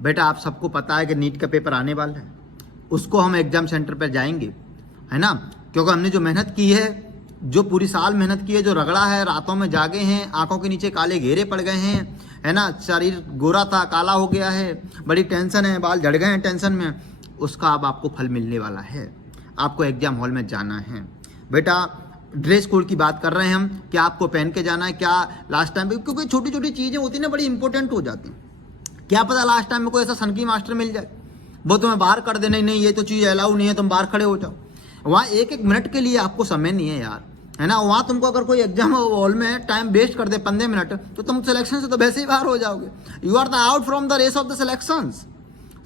बेटा आप सबको पता है कि नीट का पेपर आने वाला है, उसको हम एग्जाम सेंटर पर जाएंगे, है ना, क्योंकि हमने जो मेहनत की है, जो पूरी साल मेहनत की है, जो रगड़ा है, रातों में जागे हैं, आंखों के नीचे काले घेरे पड़ गए हैं, है ना, शरीर गोरा था काला हो गया है, बड़ी टेंशन है, बाल झड़ गए हैं टेंशन में, उसका अब आपको फल मिलने वाला है। आपको एग्जाम हॉल में जाना है। बेटा ड्रेस कोड की बात कर रहे हैं हम, क्या आपको पहन के जाना है, क्या लास्ट टाइम पे, क्योंकि छोटी छोटी चीज़ें होती हैं ना, बड़ी इंपॉर्टेंट हो जाती हैं। क्या पता लास्ट टाइम में कोई ऐसा सनकी मास्टर मिल जाए, वो तुम्हें बाहर कर दे, नहीं ये तो चीज़ अलाउ नहीं है, तुम बाहर खड़े हो जाओ। वहाँ एक एक मिनट के लिए आपको समय नहीं है यार, है ना। वहाँ तुमको अगर कोई एग्जाम हॉल में टाइम वेस्ट कर दे 15 मिनट, तो तुम सिलेक्शन से तो वैसे ही बाहर हो जाओगे। You are the out from the race of the selections,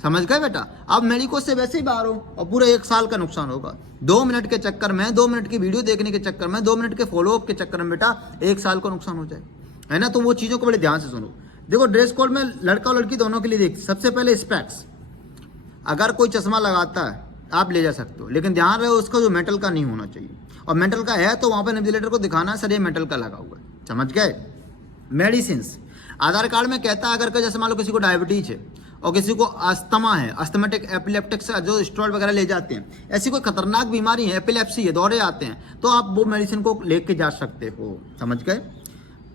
समझ गए बेटा। अब मेडिको से वैसे ही बाहर हो और पूरे 1 साल का नुकसान होगा। 2 मिनट के चक्कर में, 2 मिनट की वीडियो देखने के चक्कर में, 2 मिनट के फॉलोअप के चक्कर में बेटा 1 साल का नुकसान हो जाए, है ना। तो वो चीज़ों को बड़े ध्यान से सुनो। देखो ड्रेस कोड में लड़का और लड़की दोनों के लिए देख, सबसे पहले स्पेक्स, अगर कोई चश्मा लगाता है आप ले जा सकते हो, लेकिन ध्यान रहे उसका जो मेटल का नहीं होना चाहिए, और मेटल का है तो वहाँ पर नेविगेटर को दिखाना है सर ये मेटल का लगा हुआ है, समझ गए। मेडिसिन, आधार कार्ड में कहता है अगर जैसे मान लो किसी को डायबिटीज है और किसी को अस्थमा है, अस्थमेटिक एपिलेप्टिक्स जो स्टेरॉइड वगैरह ले जाते हैं, ऐसी कोई खतरनाक बीमारी है, एपिलेप्सी है, दौरे आते हैं, तो आप वो मेडिसिन को लेके जा सकते हो, समझ गए।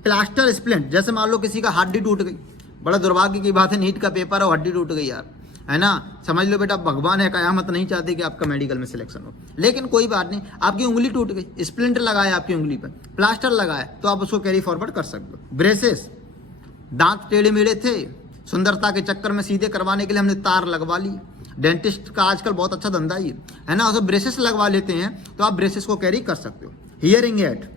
प्लास्टर स्प्लिंट, जैसे मान लो किसी का हड्डी टूट गई, बड़ा दुर्भाग्य की बात है, नीट का पेपर है और हड्डी टूट गई यार, है ना, समझ लो बेटा भगवान है, कयामत नहीं चाहती कि आपका मेडिकल में सिलेक्शन हो, लेकिन कोई बात नहीं, आपकी उंगली टूट गई, स्प्लिंटर लगाया आपकी उंगली पर, प्लास्टर लगाया, तो आप उसको कैरी फॉरवर्ड कर सकते हो। ब्रेसेस, दांत टेढ़े मेढ़े थे, सुंदरता के चक्कर में सीधे करवाने के लिए हमने तार लगवा ली। डेंटिस्ट का आजकल बहुत अच्छा धंधा ही है ना, उसे ब्रेसेस लगवा लेते हैं, तो आप ब्रेसेस को कैरी कर सकते हो। हियरिंग एड,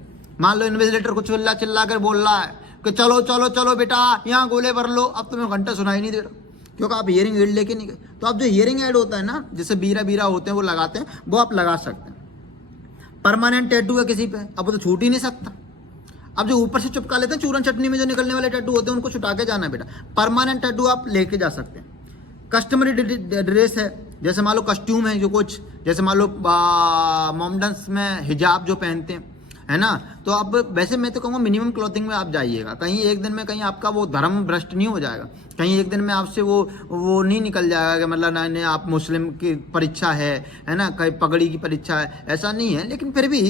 मान लो इन्विजिलेटर को चिल्ला चिल्ला कर बोल रहा है कि चलो चलो चलो बेटा यहाँ गोले भर लो, अब तुम्हें घंटा सुनाई नहीं दे रहा क्योंकि आप हियरिंग एड लेके नहीं गए, तो आप जो हियरिंग एड होता है ना, जैसे बीरा बीरा होते हैं वो लगाते हैं, वो आप लगा सकते हैं। परमानेंट टैटू है किसी पे, अब वो तो छूट ही नहीं सकता। अब जो ऊपर से चिपका लेते हैं चूरन चटनी में जो निकलने वाले टैटू होते हैं उनको छुटा के जाना है बेटा, परमानेंट टैटू आप लेके जा सकते हैं। कस्टमरी ड्रेस है, जैसे मान लो कस्ट्यूम है, जो कुछ जैसे मान लो मोमडन्स में हिजाब जो पहनते हैं, है ना, तो अब वैसे मैं तो कहूँगा मिनिमम क्लॉथिंग में आप जाइएगा, कहीं एक दिन में कहीं आपका वो धर्म भ्रष्ट नहीं हो जाएगा, कहीं एक दिन में आपसे वो नहीं निकल जाएगा कि मतलब नहीं आप मुस्लिम की परीक्षा है ना, कहीं पगड़ी की परीक्षा है, ऐसा नहीं है। लेकिन फिर भी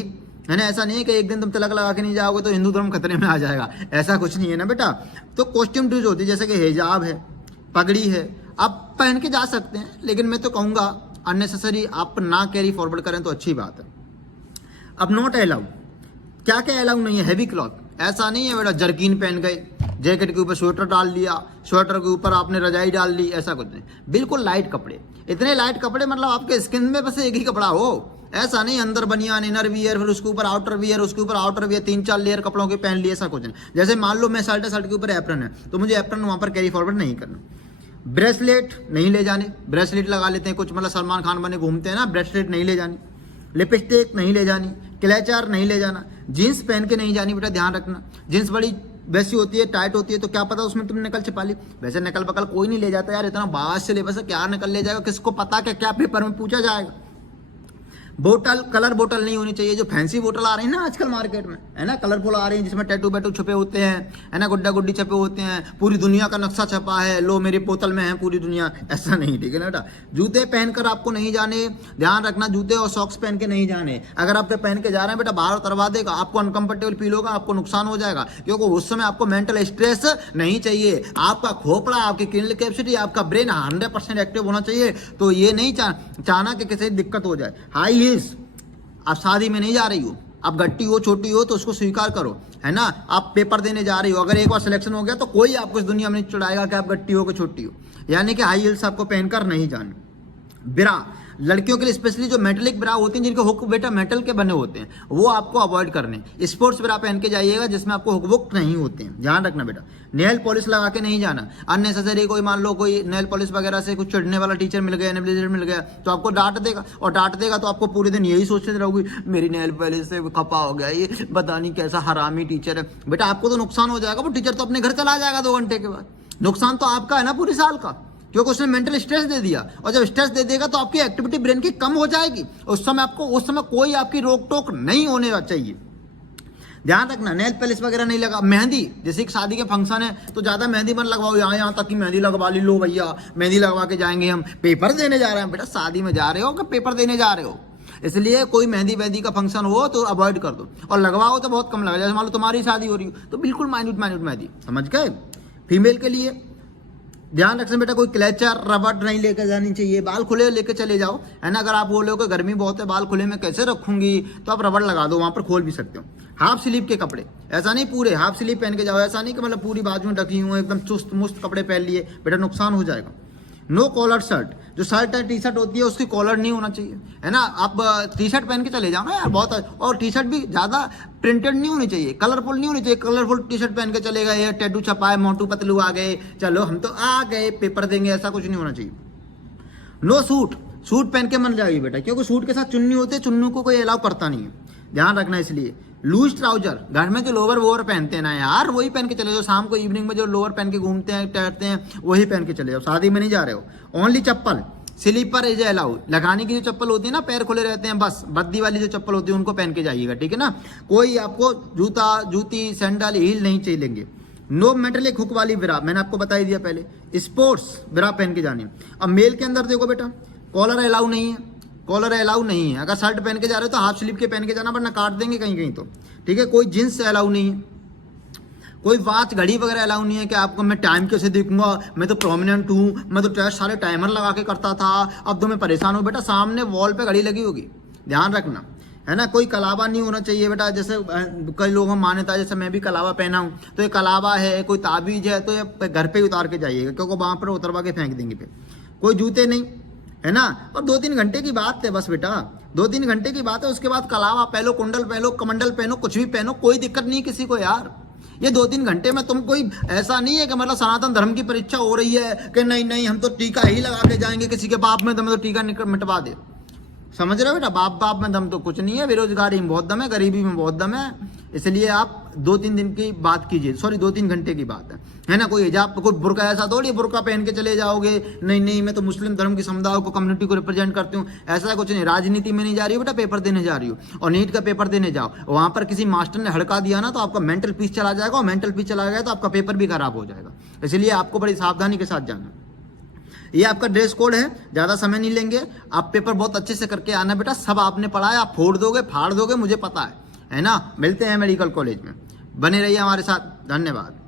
है ना, ऐसा नहीं है कि एक दिन तुम तिलक लगा के नहीं जाओगे तो हिंदू धर्म खतरे में आ जाएगा, ऐसा कुछ नहीं है ना बेटा। तो कॉस्ट्यूम ड्रेस होती है, जैसे कि हिजाब है, पगड़ी है, आप पहन के जा सकते हैं, लेकिन मैं तो कहूँगा अननेसेसरी आप ना कैरी फॉरवर्ड करें तो अच्छी बात है। अब नॉट अलाउ, क्या क्या अलाउ नहीं है, हैवी क्लॉथ, ऐसा नहीं है बेटा जर्किन पहन गए, जैकेट के ऊपर स्वेटर डाल लिया, स्वेटर के ऊपर आपने रजाई डाल ली, ऐसा कुछ नहीं, बिल्कुल लाइट कपड़े, इतने लाइट कपड़े मतलब आपके स्किन में बस एक ही कपड़ा हो, ऐसा नहीं अंदर बनियान इनर वियर फिर उसके ऊपर आउटर वियर, उसके ऊपर आउटर वियर, 3-4 लेयर कपड़ों के पहन लिए, ऐसा कुछ नहीं। जैसे मान लो मैं शर्ट के ऊपर एप्रन है तो मुझे एप्रन वहाँ पर कैरी फॉरवर्ड नहीं करना। ब्रेसलेट नहीं ले जाने, ब्रेसलेट लगा लेते हैं कुछ, मतलब सलमान खान बने घूमते हैं ना, ब्रेसलेट नहीं ले जानी, लिपस्टिक नहीं ले जानी, क्लेचर नहीं ले जाना, जीन्स पहन के नहीं जानी बेटा, ध्यान रखना। जीन्स बड़ी वैसी होती है, टाइट होती है, तो क्या पता उसमें तुमने नकल छिपा ली। वैसे नकल बकल कोई नहीं ले जाता यार, इतना बात से लेबस क्या नकल ले जाएगा, किसको पता कि क्या पेपर में पूछा जाएगा। बोतल कलर बोतल नहीं होनी चाहिए, जो फैंसी बोतल आ रही है ना आजकल मार्केट में, है ना, कलरफुल आ रही है जिसमें टैटू बैटू छपे होते हैं, है ना, गुड्डा गुड्डी छपे होते हैं, पूरी दुनिया का नक्शा छपा है, लो मेरी बोतल में है पूरी दुनिया, ऐसा नहीं, ठीक है ना बेटा। जूते पहनकर आपको नहीं जाने, ध्यान रखना, जूते और सॉक्स पहन के नहीं जाने। अगर आप पहन के जा रहे हैं बेटा बाहर उतरवा देगा, आपको अनकंफर्टेबल फील होगा, आपको नुकसान हो जाएगा, क्योंकि उस समय आपको मेंटल स्ट्रेस नहीं चाहिए, आपका खोपड़ा, आपकी क्रिटिकल कैपेसिटी, आपका ब्रेन 100% एक्टिव होना चाहिए। तो ये नहीं चाहना कि किसी दिक्कत हो जाए। हाई हील्स, आप शादी में नहीं जा रही हो, आप गट्टी हो छोटी हो तो उसको स्वीकार करो, है ना, आप पेपर देने जा रही हो, अगर एक बार सिलेक्शन हो गया तो कोई आपको इस दुनिया में नहीं चढ़ाएगा कि आप गट्टी हो कि छोटी हो, यानी कि हाई हील्स आपको पहनकर नहीं जाना। ब्रा, लड़कियों के लिए स्पेशली जो मेटलिक ब्रा होते हैं जिनके हुक बेटा मेटल के बने होते हैं, वो आपको अवॉइड करने। स्पोर्ट्स ब्रा पहन के जाइएगा जिसमें आपको हुक वुक नहीं होते हैं, ध्यान रखना बेटा। नेल पॉलिश लगा के नहीं जाना, अननेसेसरी कोई मान लो कोई नेल पॉलिश वगैरह से कुछ चिढ़ने वाला टीचर मिल गया, नेल मिल गया तो आपको डांट देगा, और डांट देगा तो आपको पूरे दिन यही सोचते रहोगे मेरी नेल पॉलिश से खपा हो गया, ये पता नहीं कैसा हरामी टीचर है। बेटा आपको तो नुकसान हो जाएगा, वो टीचर तो अपने घर चला जाएगा 2 घंटे के बाद, नुकसान तो आपका है ना पूरी साल का, क्योंकि उसने मेंटल स्ट्रेस दे दिया, और जब स्ट्रेस दे देगा तो आपकी एक्टिविटी ब्रेन की कम हो जाएगी, उस समय कोई आपकी रोक टोक नहीं होने चाहिए। ध्यान रखना, नेल पॉलिश वगैरह नहीं लगा। मेहंदी, जैसे एक शादी के फंक्शन है तो ज़्यादा मेहंदी मत लगवाओ, यहाँ तक कि मेहंदी लगवा ली, लो भैया मेहंदी लगवा के जाएंगे, हम पेपर देने जा रहे हैं। बेटा शादी में जा रहे हो कि पेपर देने जा रहे हो? इसलिए कोई मेहंदी वेहंदी का फंक्शन हो तो अवॉइड कर दो, और लगवाओ तो बहुत कम लगा। जैसे मान लो तुम्हारी शादी हो रही हो तो बिल्कुल माइन्यूट मेहंदी, समझ गए। फीमेल के लिए ध्यान रखना बेटा, कोई क्लेचर रबड़ नहीं लेकर जानी चाहिए, बाल खुले लेके चले जाओ, है ना। अगर आप बोले हो कि गर्मी बहुत है, बाल खुले में कैसे रखूंगी, तो आप रबड़ लगा दो, वहाँ पर खोल भी सकते हो। हाफ स्लीव के कपड़े, ऐसा नहीं पूरे हाफ स्लीव पहन के जाओ, ऐसा नहीं कि मतलब पूरी बाजू में ढकी हुई एकदम चुस्त मुस्त कपड़े पहन लिए, बेटा नुकसान हो जाएगा। नो कॉलर शर्ट, जो शर्ट है टी शर्ट होती है उसकी कॉलर नहीं होना चाहिए, है ना। आप टी शर्ट पहन के चले जाओ ना यार, बहुत। और टी शर्ट भी ज़्यादा प्रिंटेड नहीं होनी चाहिए, कलरफुल नहीं होनी चाहिए। कलरफुल टी शर्ट पहन के चले गए, टैटू छपाए, मोटू पतलू आ गए, चलो हम तो आ गए, पेपर देंगे, ऐसा कुछ नहीं होना चाहिए। नो सूट, सूट पहन के मन जाएगी बेटा, क्योंकि सूट के साथ चुन्नी होती है, चुन्नी को कोई अलाउ करता नहीं है, ध्यान रखना। इसलिए लूज ट्राउजर, घर में जो लोअर वोअर पहनते हैं ना यार, वही पहन के चले जाओ। शाम को इवनिंग में जो लोअर पहन के घूमते हैं टहलते हैं, वही पहन के चले जाओ, शादी में नहीं जा रहे हो। ओनली चप्पल, स्लीपर इज अलाउ, लगाने की जो चप्पल होती है ना, पैर खुले रहते हैं, बस बद्दी वाली जो चप्पल होती है उनको पहन के जाइएगा, ठीक है ना। कोई आपको जूता जूती सैंडल हील नहीं चलेंगे। नो मेटलिक हुक वाली विरा, मैंने आपको बता ही दिया पहले, स्पोर्ट्स विरा पहन के जानी। अब मेल के अंदर देखो बेटा, कॉलर अलाउ नहीं है, कॉलर अलाउ नहीं है। अगर शर्ट पहन के जा रहे हो तो हाफ स्लीव के पहन के जाना, वरना काट देंगे कहीं कहीं तो, ठीक है। कोई जींस अलाउ नहीं है, कोई वॉच घड़ी वगैरह अलाउ नहीं है कि आपको मैं टाइम कैसे देखूंगा, मैं तो प्रोमिनेंट हूँ, मैं तो टेस्ट सारे टाइमर लगा के करता था, अब तो मैं परेशान हूँ। बेटा सामने वॉल पे घड़ी लगी होगी, ध्यान रखना, है ना। कोई कलावा नहीं होना चाहिए बेटा, जैसे कई लोगों में मान्यता, जैसे मैं भी कलावा पहना हूँ तो ये कलावा है, कोई ताबीज है तो ये घर पे ही उतार के जाइएगा, क्योंकि वहाँ पर उतरवा के फेंक देंगे। फिर कोई जूते नहीं, है ना। और 2-3 घंटे की बात है बस बेटा, 2-3 घंटे की बात है। उसके बाद कलावा पहनो, कुंडल पहनो, कमंडल पहनो, कुछ भी पहनो, कोई दिक्कत नहीं किसी को यार। ये 2-3 घंटे में तुम कोई ऐसा नहीं है कि मतलब सनातन धर्म की परीक्षा हो रही है कि नहीं नहीं हम तो टीका ही लगा के जाएंगे, किसी के बाप में दम तो टीका मिटवा दे, समझ रहे हो बेटा। बाप में दम तो कुछ नहीं है, बेरोजगारी में बहुत दम है, गरीबी में बहुत दम है। इसलिए आप 2-3 दिन की बात कीजिए, सॉरी 2-3 घंटे की बात है ना। कोई हिजाब, कोई बुर्का, ऐसा थोड़ी बुर्का पहन के चले जाओगे, नहीं नहीं मैं तो मुस्लिम धर्म की समुदाय को, कम्युनिटी को रिप्रेजेंट करती हूँ, ऐसा कुछ नहीं। राजनीति में नहीं जा रही हो बेटा, पेपर देने जा रही हो। और नीट का पेपर देने जाओ, वहाँ पर किसी मास्टर ने हड़का दिया ना तो आपका मेंटल पीस चला जाएगा, और मेंटल पीस चला गया तो आपका पेपर भी खराब हो जाएगा। इसलिए आपको बड़ी सावधानी के साथ जाना। ये आपका ड्रेस कोड है, ज़्यादा समय नहीं लेंगे, आप पेपर बहुत अच्छे से करके आना बेटा। सब आपने पढ़ा है, आप फोड़ दोगे फाड़ दोगे, मुझे पता है ना। मिलते हैं मेडिकल कॉलेज में, बने रहिए हमारे साथ, धन्यवाद।